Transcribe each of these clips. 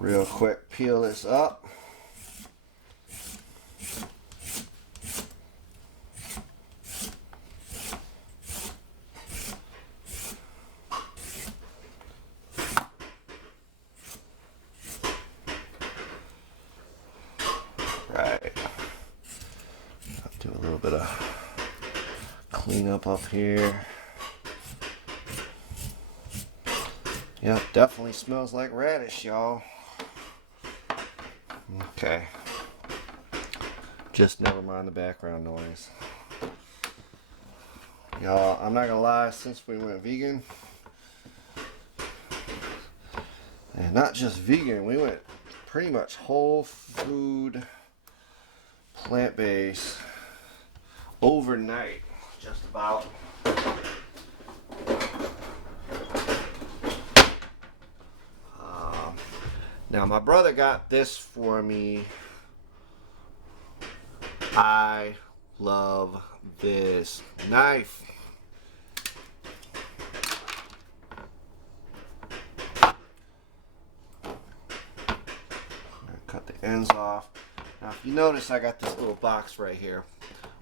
Real quick, peel this up. Right. I'll do a little bit of cleanup up here. Yep, definitely smells like radish, y'all. Okay. Just never mind the background noise. Y'all, I'm not gonna lie, since we went vegan, and not just vegan, we went pretty much whole food, plant-based, overnight, just about. Now my brother got this for me. I love this knife. Cut the ends off. Now if you notice, I got this little box right here.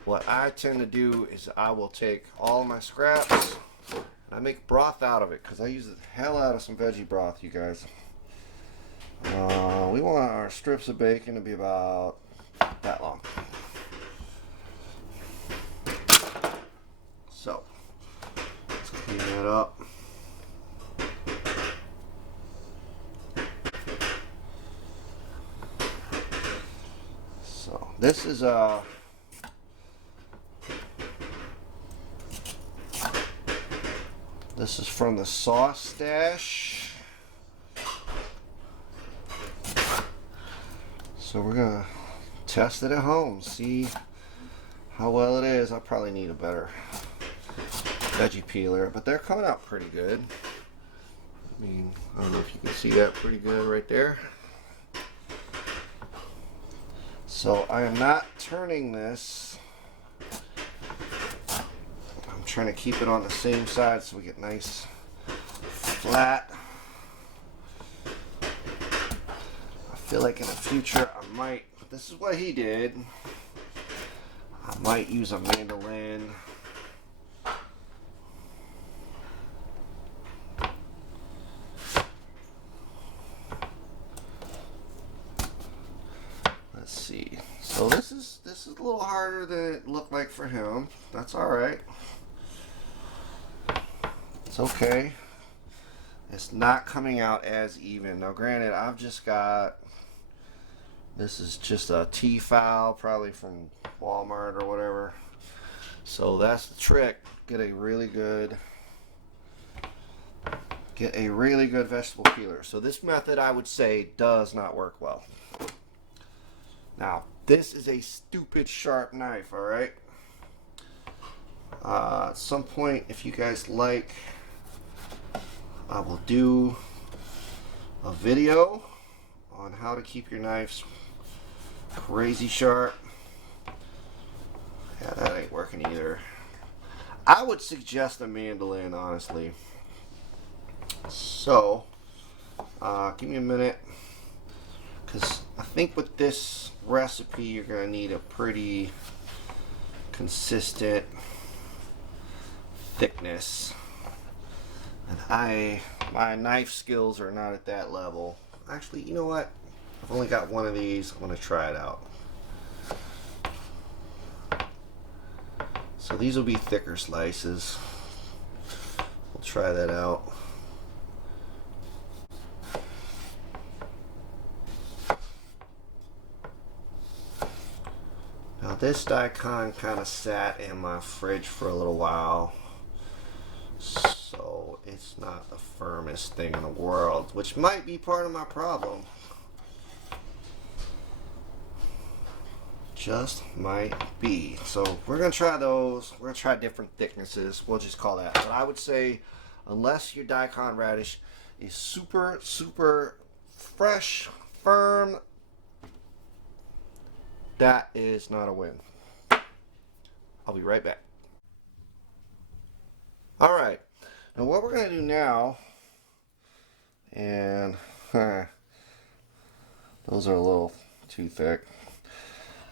What I tend to do is I will take all of my scraps and I make broth out of it, because I use the hell out of some veggie broth, you guys. We want our strips of bacon to be about that long. So, let's clean that up. So, this is from the Sauce Stache. So we're gonna test it at home, see how well it is. I probably need a better veggie peeler, but they're coming out pretty good. I mean, I don't know if you can see that pretty good right there. So I am not turning this. I'm trying to keep it on the same side so we get nice flat. I feel like in the future I might, this is what he did, I might use a mandolin. Let's see. So this is a little harder than it looked like for him. That's alright. It's okay. It's not coming out as even. Now granted, I've just got, this is just a T file, probably from Walmart or whatever. So that's the trick. Get a really good vegetable peeler. So this method, I would say, does not work well. Now, this is a stupid sharp knife, alright? At some point, if you guys like, I will do a video on how to keep your knives crazy sharp. Yeah, that ain't working either. I would suggest a mandolin, honestly. So, give me a minute, because I think with this recipe you're going to need a pretty consistent thickness. And my knife skills are not at that level. Actually, you know what? I've only got one of these. I'm going to try it out. So these will be thicker slices. We'll try that out. Now this Daikon kind of sat in my fridge for a little while, so it's not the firmest thing in the world, which might be part of my problem. Just might be. So we're gonna try those. We're gonna try different thicknesses. We'll just call that. But I would say, unless your Daikon radish is super, super fresh, firm, that is not a win. I'll be right back. Alright, now what we're going to do now, and Those are a little too thick.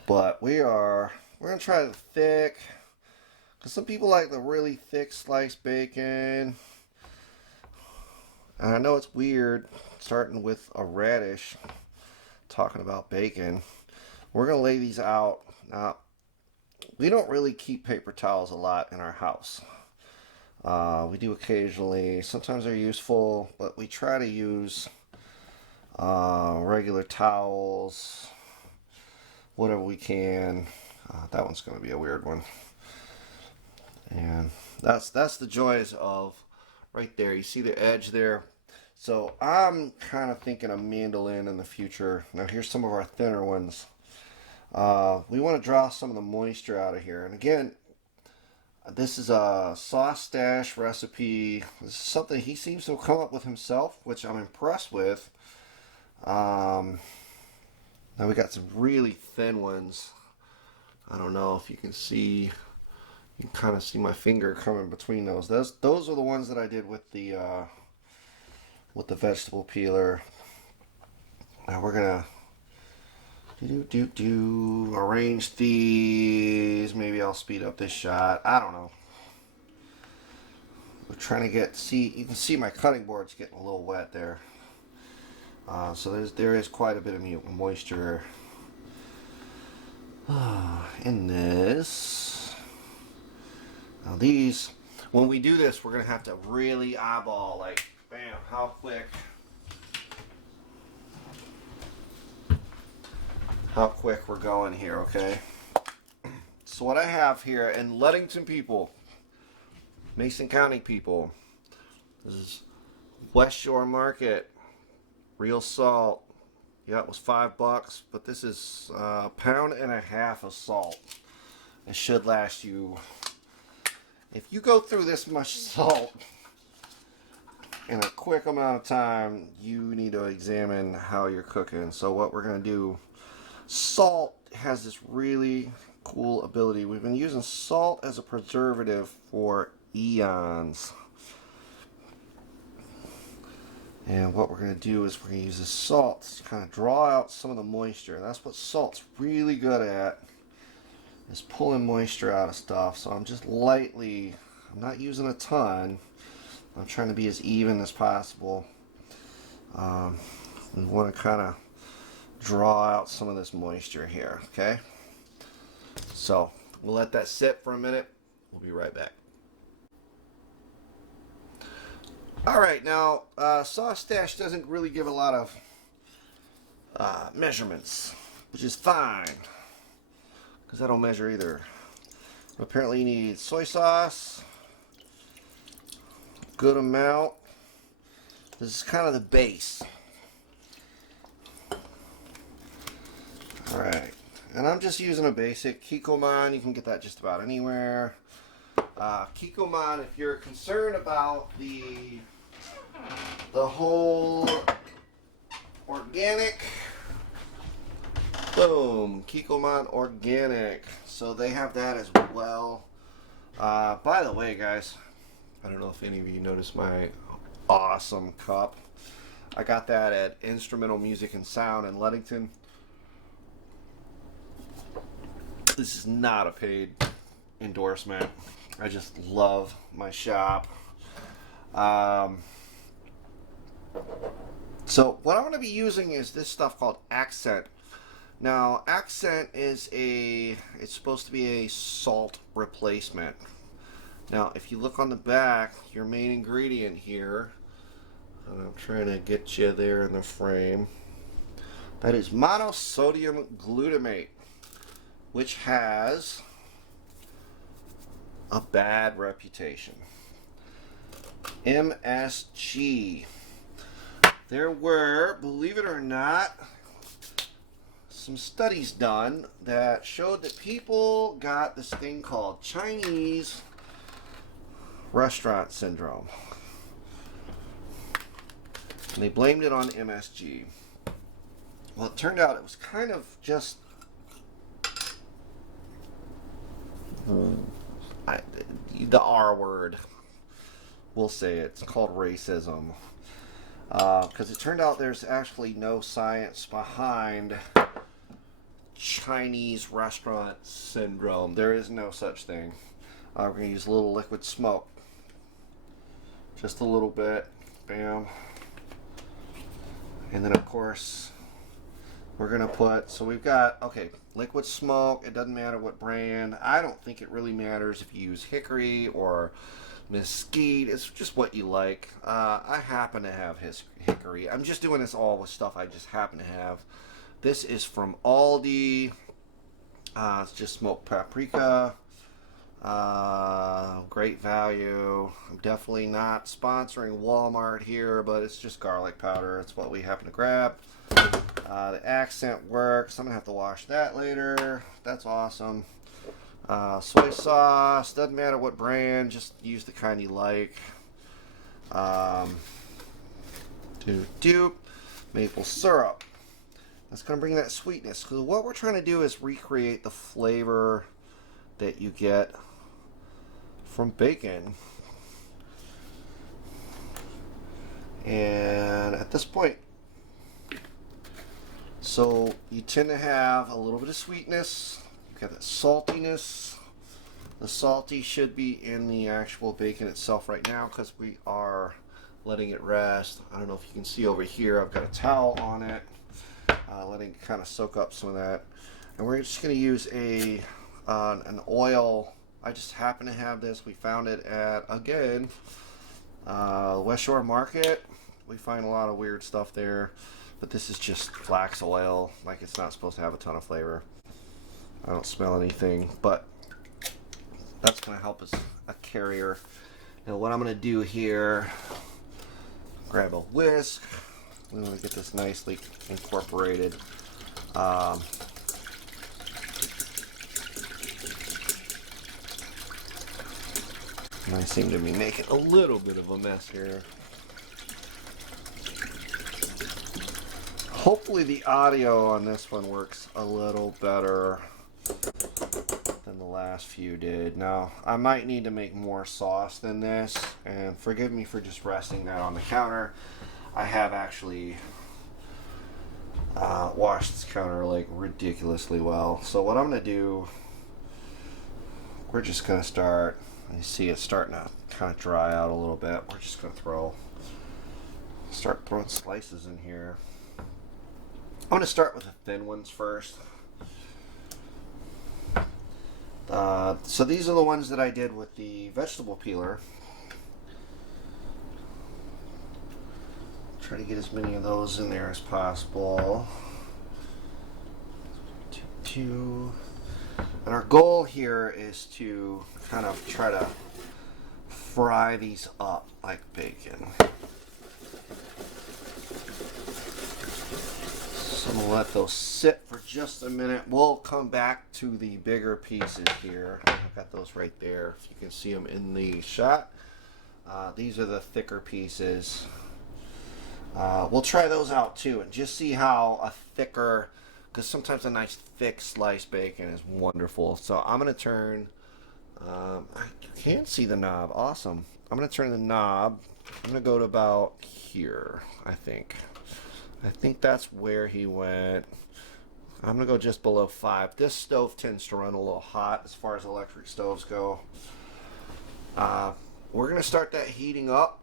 But we're gonna try the thick, because some people like the really thick sliced bacon. And I know it's weird starting with a radish, talking about bacon. We're gonna lay these out. Now, we don't really keep paper towels a lot in our house. We do occasionally. Sometimes they're useful, but we try to use regular towels, whatever we can. That one's going to be a weird one. And that's the joys of right there. You see the edge there? So I'm kind of thinking of mandolin in the future. Now here's some of our thinner ones. We want to draw some of the moisture out of here. And again, this is a Sauce Stache recipe. This is something he seems to have come up with himself, which I'm impressed with. Now we got some really thin ones. I don't know if you can see. You can kind of see my finger coming between those. Those are the ones that I did with the vegetable peeler. Now we're gonna arrange these. Maybe I'll speed up this shot. I don't know. We're trying to you can see my cutting board's getting a little wet there. So there is quite a bit of moisture in this. Now these, when we do this, we're gonna have to really eyeball, like, bam, how quick we're going here, okay? So what I have here, and Ludington people, Mason County people, this is West Shore Market, real salt. Yeah, it was $5, but this is a pound and a half of salt. It should last you, if you go through this much salt in a quick amount of time, you need to examine how you're cooking. So what we're going to do, salt has this really cool ability. We've been using salt as a preservative for eons. And what we're going to do is we're going to use this salt to kind of draw out some of the moisture. That's what salt's really good at, is pulling moisture out of stuff. So I'm just lightly, I'm not using a ton. I'm trying to be as even as possible. We want to kind of draw out some of this moisture here, okay? So we'll let that sit for a minute. We'll be right back. All right, now Sauce Stache doesn't really give a lot of measurements, which is fine, because I don't measure either. But apparently you need soy sauce, good amount. This is kind of the base. All right, and I'm just using a basic Kikkoman. You can get that just about anywhere. Kikkoman, if you're concerned about the whole organic, boom, Kikkoman organic. So they have that as well. By the way, guys, I don't know if any of you noticed my awesome cup. I got that at Instrumental Music and Sound in Ludington. This is not a paid endorsement. I just love my shop. So what I'm going to be using is this stuff called Accent. Now, Accent is it's supposed to be a salt replacement. Now, if you look on the back, your main ingredient here, and I'm trying to get you there in the frame, that is monosodium glutamate, which has a bad reputation. MSG. There were, believe it or not, some studies done that showed that people got this thing called Chinese restaurant syndrome. And they blamed it on MSG. Well, it turned out it was kind of just the R word. We'll say it. It's called racism. because it turned out there's actually no science behind Chinese restaurant syndrome. There is no such thing. We're going to use a little liquid smoke. Just a little bit. Bam. And then, of course, we're going to put, so we've got, okay, liquid smoke. It doesn't matter what brand. I don't think it really matters if you use hickory or mesquite. It's just what you like. I happen to have hickory. I'm just doing this all with stuff I just happen to have. This is from Aldi. It's just smoked paprika. Great value. I'm definitely not sponsoring Walmart here, but it's just garlic powder. It's what we happen to grab. The accent works. I'm gonna have to wash that later. That's awesome. Soy sauce. Doesn't matter what brand. Just use the kind you like. Maple syrup. That's going to bring that sweetness. Because what we're trying to do is recreate the flavor that you get from bacon. And at this point, so you tend to have a little bit of sweetness. You've got that saltiness. The salty should be in the actual bacon itself right now because we are letting it rest. I don't know if you can see over here, I've got a towel on it. Letting it kind of soak up some of that. And we're just going to use an oil. I just happen to have this. We found it at, again, West Shore Market. We find a lot of weird stuff there. But this is just flax oil. Like, it's not supposed to have a ton of flavor. I don't smell anything. But that's going to help as a carrier. Now what I'm going to do here, grab a whisk. We want to get this nicely incorporated. And I seem to be making a little bit of a mess here. Hopefully the audio on this one works a little better than the last few did. Now, I might need to make more sauce than this, and forgive me for just resting that on the counter. I have actually washed this counter like ridiculously well. So what I'm going to do, we're just going to start, you see it's starting to kind of dry out a little bit. We're just going to start throwing slices in here. I'm going to start with the thin ones first. So these are the ones that I did with the vegetable peeler. Try to get as many of those in there as possible. And our goal here is to kind of try to fry these up like bacon. So I'm going to let those sit for just a minute. We'll come back to the bigger pieces here. I've got those right there. If you can see them in the shot. These are the thicker pieces. We'll try those out too and just see how a thicker, because sometimes a nice thick sliced bacon is wonderful. So I'm going to turn, I can see the knob, awesome. I'm going to turn the knob, I'm going to go to about here, I think. I think that's where he went. I'm going to go just below 5. This stove tends to run a little hot as far as electric stoves go. We're going to start that heating up.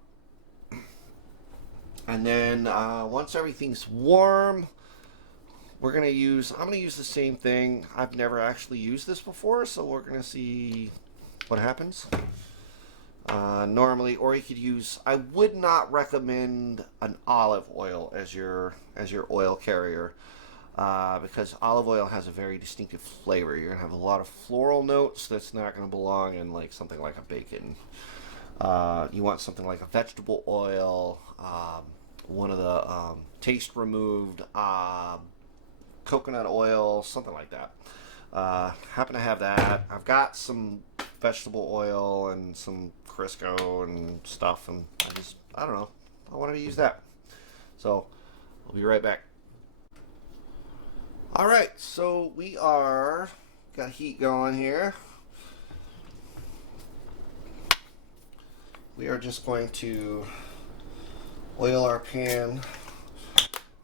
And then once everything's warm, I'm going to use the same thing. I've never actually used this before, so we're going to see what happens. Normally, or you could use, I would not recommend an olive oil as your oil carrier because olive oil has a very distinctive flavor. You're going to have a lot of floral notes that's not going to belong in like something like a bacon. You want something like a vegetable oil, one of the taste removed coconut oil, something like that. Happen to have that. I've got some vegetable oil and some Crisco and stuff, and I don't know, I wanted to use that. So I'll be right back. All right, so we got heat going here. We are just going to oil our pan.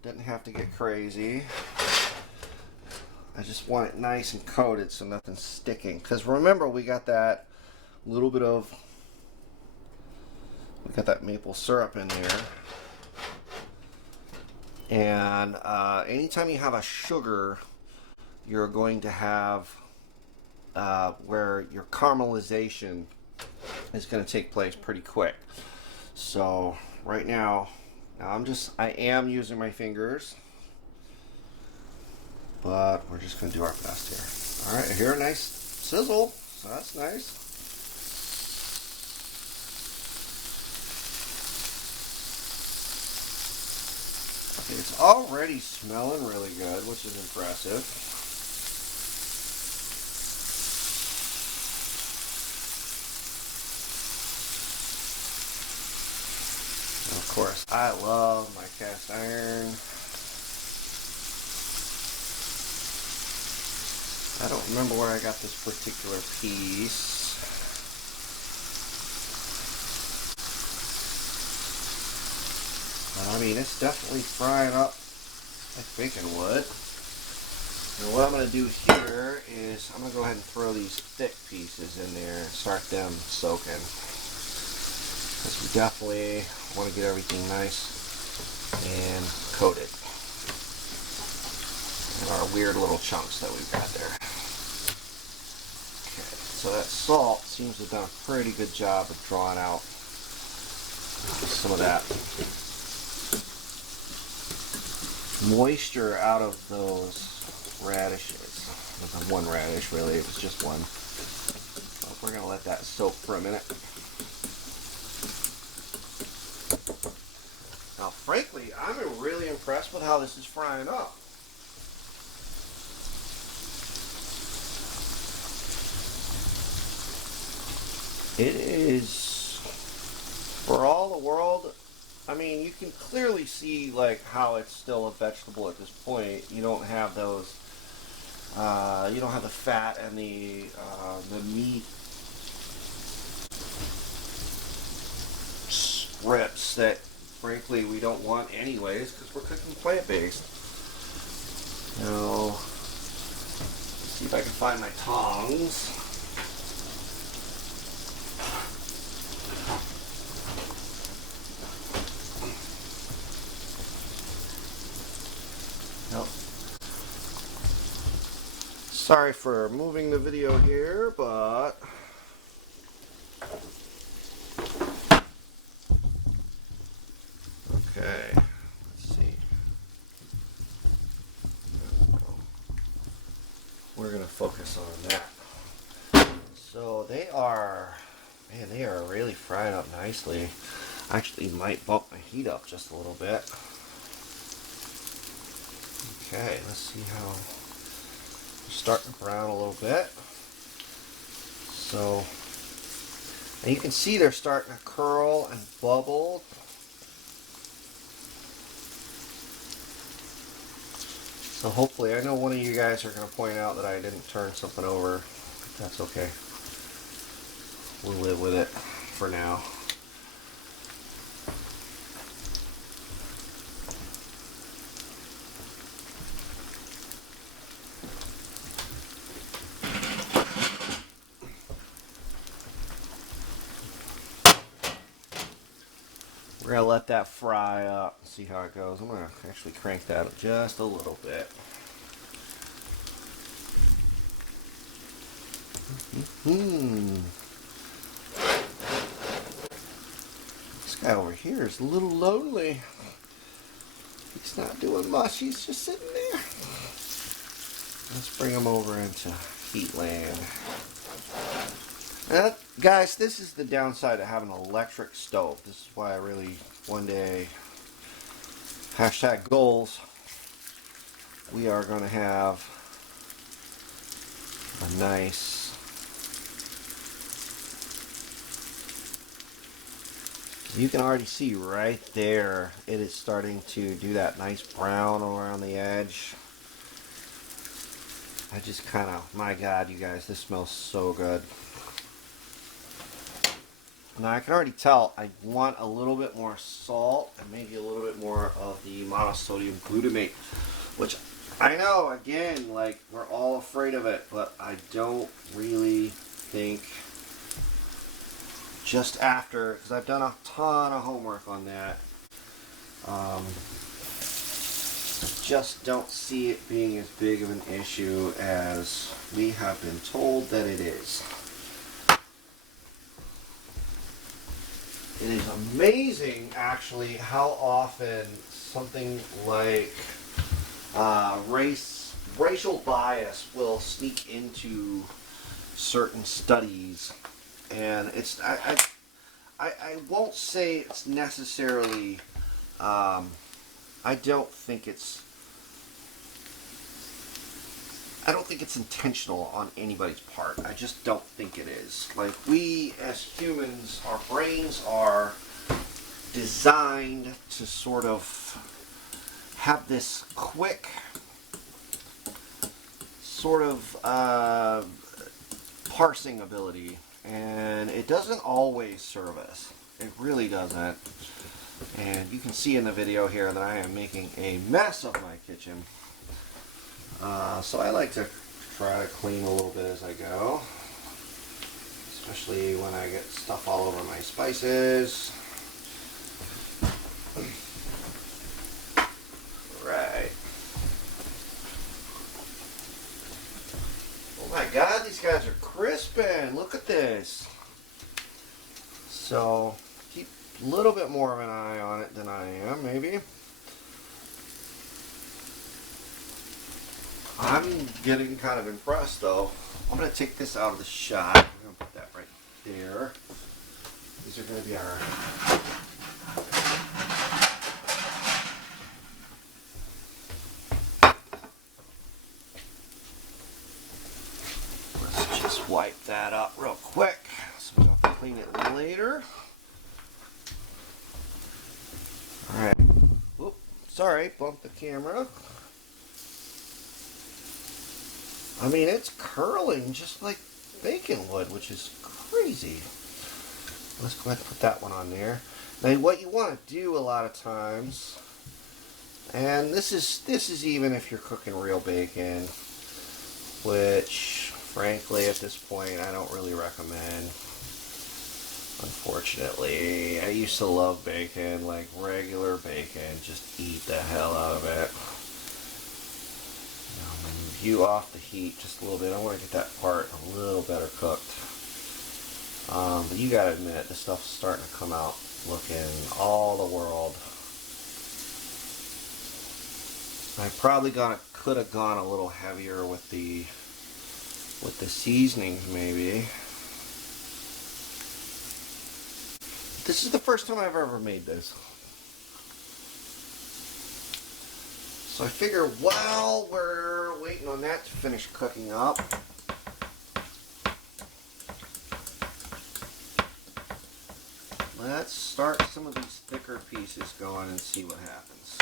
Didn't have to get crazy. I just want it nice and coated so nothing's sticking. Because remember, we got that little bit of, we got that maple syrup in there. And anytime you have a sugar, you're going to have where your caramelization is going to take place pretty quick. So right now I am using my fingers, but we're just going to do our best here. All right, I hear a nice sizzle, so that's nice. It's already smelling really good, which is impressive. And of course, I love my cast iron. I don't remember where I got this particular piece. I mean, it's definitely frying up like bacon would. And what I'm going to do here is I'm going to go ahead and throw these thick pieces in there and start them soaking. Because we definitely want to get everything nice and coated. And our weird little chunks that we've got there. Okay, so that salt seems to have done a pretty good job of drawing out some of that moisture out of those radishes. There's one radish, really, it was just one. So we're going to let that soak for a minute. Now, frankly, I'm really impressed with how this is frying up. It is, for all the world, I mean, you can clearly see like how it's still a vegetable at this point. You don't have those, you don't have the fat and the meat strips that, frankly, we don't want anyways because we're cooking plant-based. Now, see if I can find my tongs. Sorry for moving the video here, but okay, let's see. We're going to focus on that. So they are, man, they are really frying up nicely. I actually might bump my heat up just a little bit. Okay, let's see how. Starting to brown a little bit. So, and you can see they're starting to curl and bubble. So hopefully, I know one of you guys are going to point out that I didn't turn something over. That's okay. We'll live with it for now. We're going to let that fry up and see how it goes. I'm going to actually crank that up just a little bit. This guy over here is a little lonely. He's not doing much. He's just sitting there. Let's bring him over into heat land. Guys, this is the downside of having an electric stove. This is why I really, one day, hashtag goals, we are going to have a nice, you can already see right there, it is starting to do that nice brown around the edge. I just kind of, my God, you guys, this smells so good. Now I can already tell I want a little bit more salt and maybe a little bit more of the monosodium glutamate, which I know, again, like, we're all afraid of it, but I don't really think, just after, because I've done a ton of homework on that, just don't see it being as big of an issue as we have been told that it is. It is amazing, actually, how often something like racial bias will sneak into certain studies, and it's I won't say it's necessarily. I don't think it's intentional on anybody's part. I just don't think it is. Like, we as humans, our brains are designed to sort of have this quick sort of parsing ability, and it doesn't always serve us. It really doesn't. And you can see in the video here that I am making a mess of my kitchen. So I like to try to clean a little bit as I go, especially when I get stuff all over my spices. Right. Oh my God, these guys are crisping. Look at this. So keep a little bit more of an eye on it than I am, maybe. I'm getting kind of impressed, though. I'm going to take this out of the shot. I'm going to put that right there. These are going to be our... Let's just wipe that up real quick so we don't have to clean it later. Alright. Whoop. Sorry, bumped the camera. I mean, it's curling just like bacon would, which is crazy. Let's go ahead and put that one on there. Now, what you want to do a lot of times, and this is even if you're cooking real bacon, which, frankly, at this point, I don't really recommend. Unfortunately, I used to love bacon, like regular bacon. Just eat the hell out of it. View off the heat just a little bit. I want to get that part a little better cooked. But you gotta admit, this stuff's starting to come out looking all the world. I probably could have gone a little heavier with the seasonings, maybe. This is the first time I've ever made this. So I figure while we're waiting on that to finish cooking up, let's start some of these thicker pieces going and see what happens.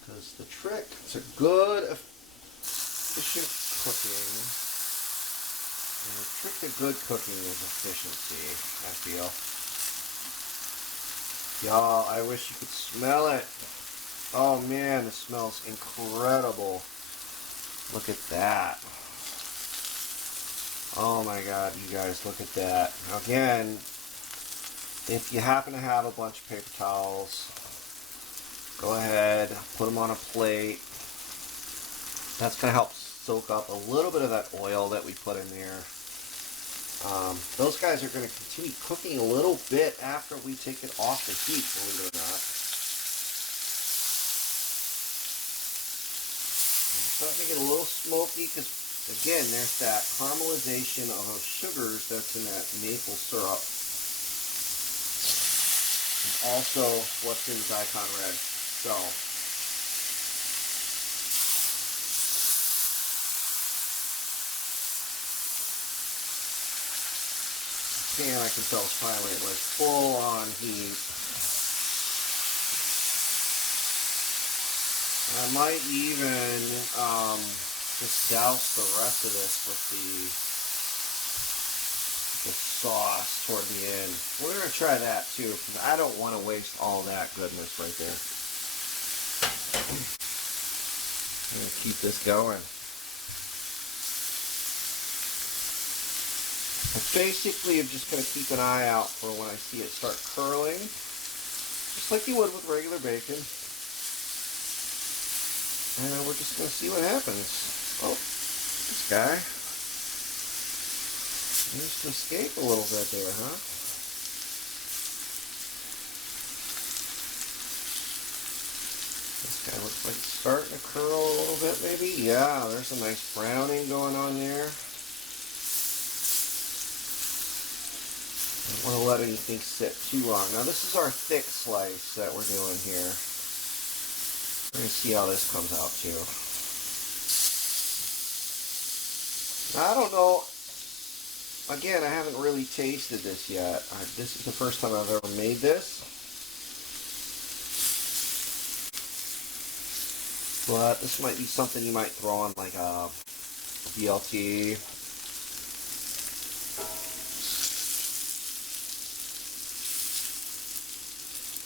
Because the trick to good, efficient cooking, and the trick to good cooking is efficiency, I feel. Y'all, I wish you could smell it. Oh man, it smells incredible. Look at that. Oh my God, you guys, look at that. Now again, if you happen to have a bunch of paper towels, go ahead, put them on a plate. That's going to help soak up a little bit of that oil that we put in there. Those guys are going to continue cooking a little bit after we take it off the heat, believe it or not. It's starting to get a little smoky because, again, there's that caramelization of those sugars that's in that maple syrup. And also what's in Daikon Red. So, and I can tell it's finally at like full on heat. I might even just douse the rest of this with the sauce toward the end. We're going to try that too, because I don't want to waste all that goodness right there. I'm going to keep this going. I basically am just going to keep an eye out for when I see it start curling, just like you would with regular bacon. And we're just going to see what happens. Oh, this guy managed to escape a little bit there, huh? This guy looks like it's starting to curl a little bit, maybe. Yeah, there's a nice browning going on there. Don't want to let anything sit too long. Now this is our thick slice that we're doing here. We're going to see how this comes out too. Now, I don't know. Again, I haven't really tasted this yet. This is the first time I've ever made this. But this might be something you might throw on like a BLT.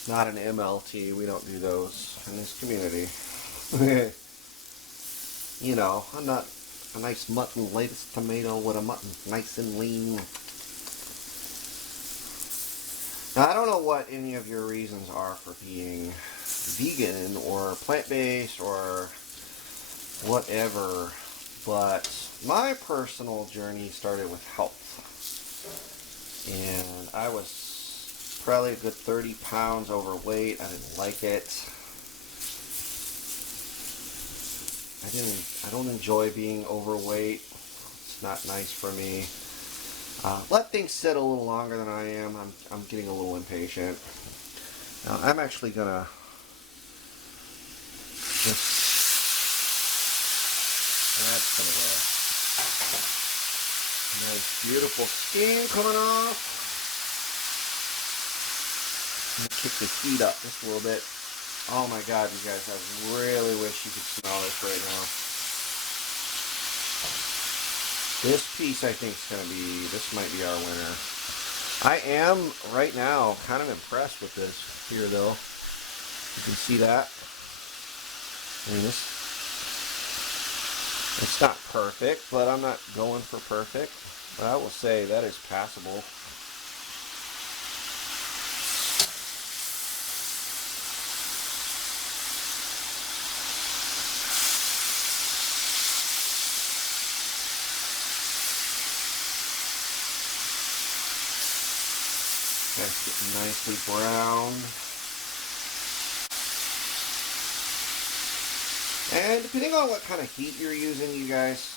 Not an MLT. We don't do those in this community. You know, I'm not a nice mutton latest tomato with a mutton nice and lean. Now, I don't know what any of your reasons are for being vegan or plant-based or whatever, but my personal journey started with health. And I was probably a good 30 pounds overweight. I didn't like it. I don't enjoy being overweight. It's not nice for me. Let things sit a little longer than I am. I'm getting a little impatient. Now I'm actually gonna just add some of the nice beautiful skin coming off. I'm gonna kick the heat up just a little bit. Oh my God, you guys, I really wish you could smell this right now. This piece, I think, this might be our winner. I am, right now, kind of impressed with this here, though. You can see that. I mean, it's not perfect, but I'm not going for perfect. But I will say that is passable. That's getting nicely browned. And depending on what kind of heat you're using, you guys,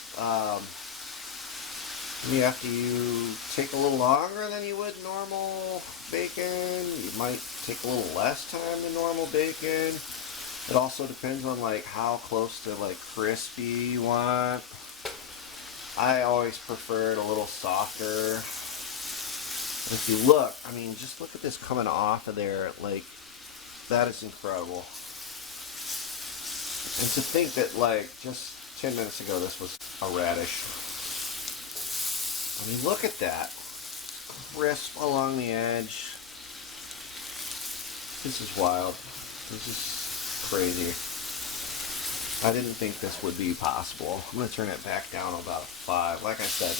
you have to take a little longer than you would normal bacon. You might take a little less time than normal bacon. It also depends on like how close to like crispy you want. I always prefer it a little softer. But if you look, I mean, just look at this coming off of there. Like, that is incredible. And to think that, like, just 10 minutes ago, this was a radish. I mean, look at that. Crisp along the edge. This is wild. This is crazy. I didn't think this would be possible. I'm going to turn it back down to about a 5. Like I said,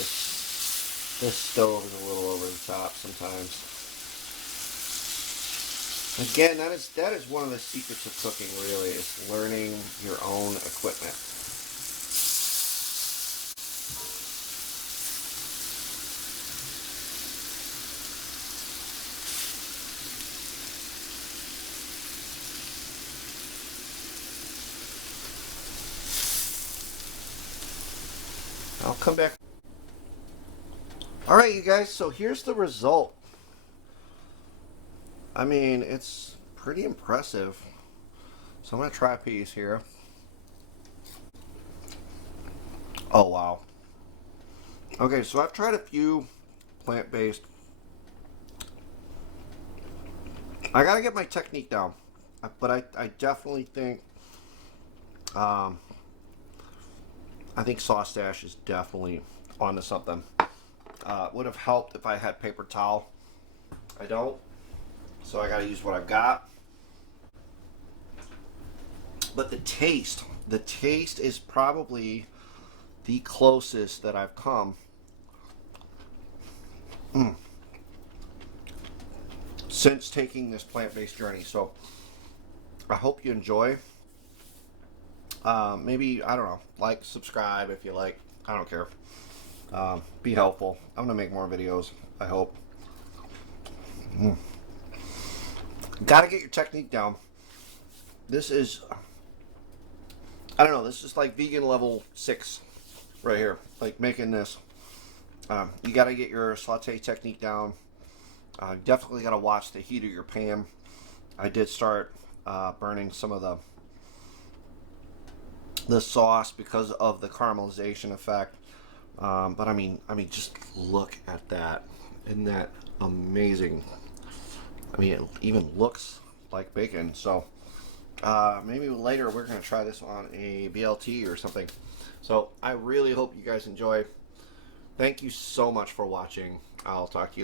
this stove is a little over the top sometimes. Again, that is one of the secrets of cooking, really, is learning your own equipment. I'll come back. Alright, you guys, so here's the result. I mean, it's pretty impressive. So I'm going to try a piece here. Oh, wow. Okay, so I've tried a few plant-based. I got to get my technique down. But I definitely think, I think Sauce Stache is definitely onto something. Would have helped if I had paper towel. I don't, so I gotta use what I've got. But the taste is probably the closest that I've come since taking this plant-based journey. So I hope you enjoy. Maybe, I don't know, like, subscribe if you like. I don't care. Be helpful. I'm gonna make more videos, I hope. Gotta get your technique down. This is, I don't know, this is like vegan level 6 right here. Like making this. You gotta get your saute technique down. Definitely gotta watch the heat of your pan. I did start burning some of the sauce because of the caramelization effect. But I mean, just look at that. Isn't that amazing? I mean, it even looks like bacon. So maybe later we're going to try this on a BLT or something. So I really hope you guys enjoy. Thank you so much for watching. I'll talk to you later.